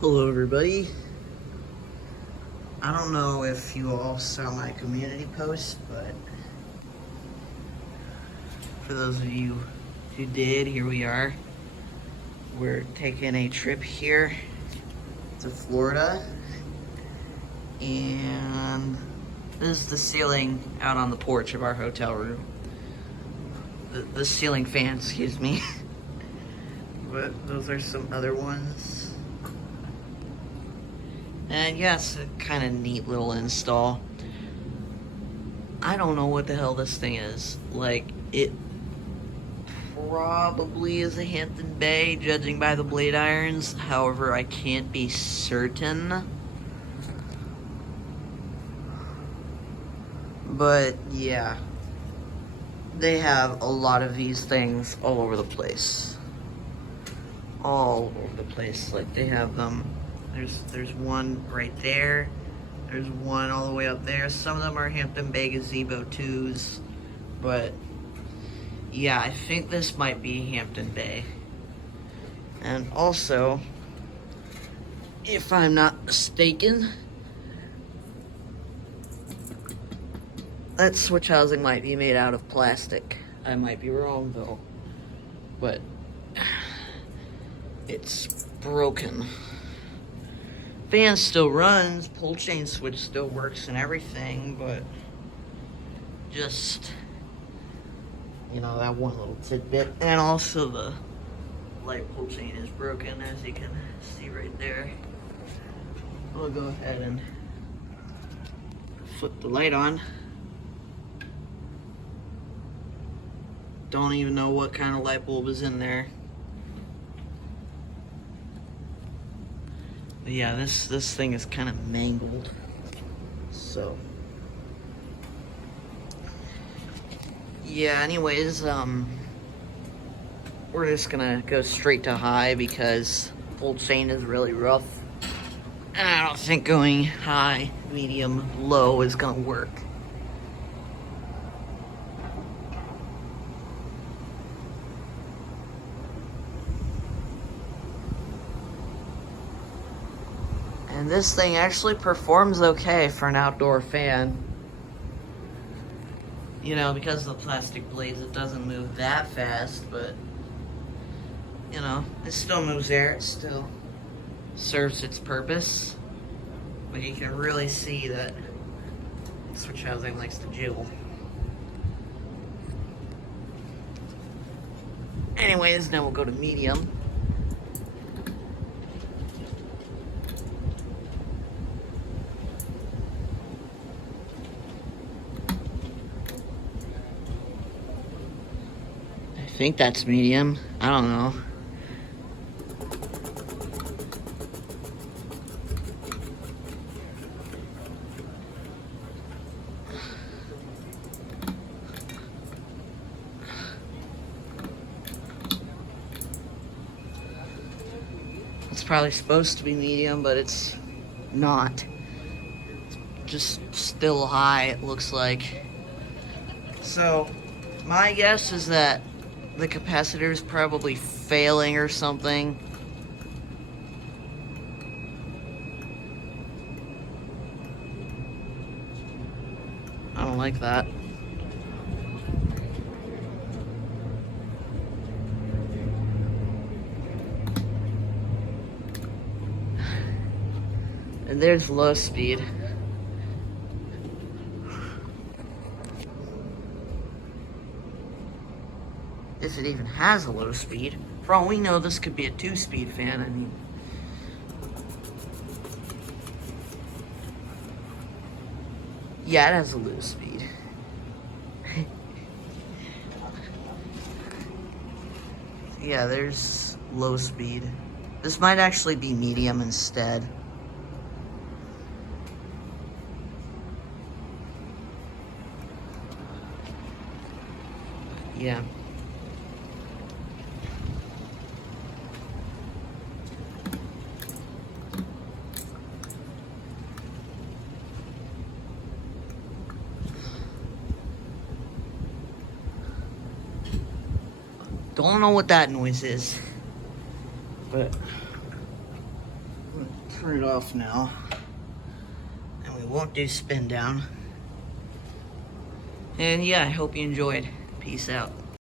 Hello everybody. I don't know if you all saw my community post, but for those of you who did, here we are. We're taking a trip here to Florida, and this is the ceiling out on the porch of our hotel room. The ceiling fan, excuse me. But those are some other ones. And yes, a kind of neat little install. I don't know what the hell this thing is. Like, it probably is a Hampton Bay, judging by the blade irons. However, I can't be certain. But yeah, they have a lot of these things all over the place. All over the place. Like, they have them. There's one right there. There's one all the way up there. Some of them are Hampton Bay Gazebo 2s. But yeah, I think this might be Hampton Bay. And also, if I'm not mistaken, that switch housing might be made out of plastic. I might be wrong though. But it's broken. Fan still runs, pull chain switch still works and everything, but just, you know, that one little tidbit. And also the light pull chain is broken, as you can see right there. We'll go ahead and flip the light on. Don't even know what kind of light bulb is in there. But yeah, this thing is kind of mangled. So yeah, anyways, we're just gonna go straight to high because full chain is really rough. And I don't think going high, medium, low is gonna work. And this thing actually performs okay for an outdoor fan. You know, because of the plastic blades, it doesn't move that fast, but, you know, it still moves air, it still serves its purpose. But you can really see that switch housing likes to jiggle. Anyways, now we'll go to medium. I think that's medium. I don't know. It's probably supposed to be medium, but it's not. It's just still high, it looks like. So, my guess is that the capacitor is probably failing or something. I don't like that. And there's low speed. If it even has a low speed. For all we know, this could be a 2-speed fan. I mean, yeah, it has a low speed. Yeah, there's low speed. This might actually be medium instead. Yeah. Don't know what that noise is, but I'm gonna turn it off now. And we won't do spin down. And yeah, I hope you enjoyed. Peace out.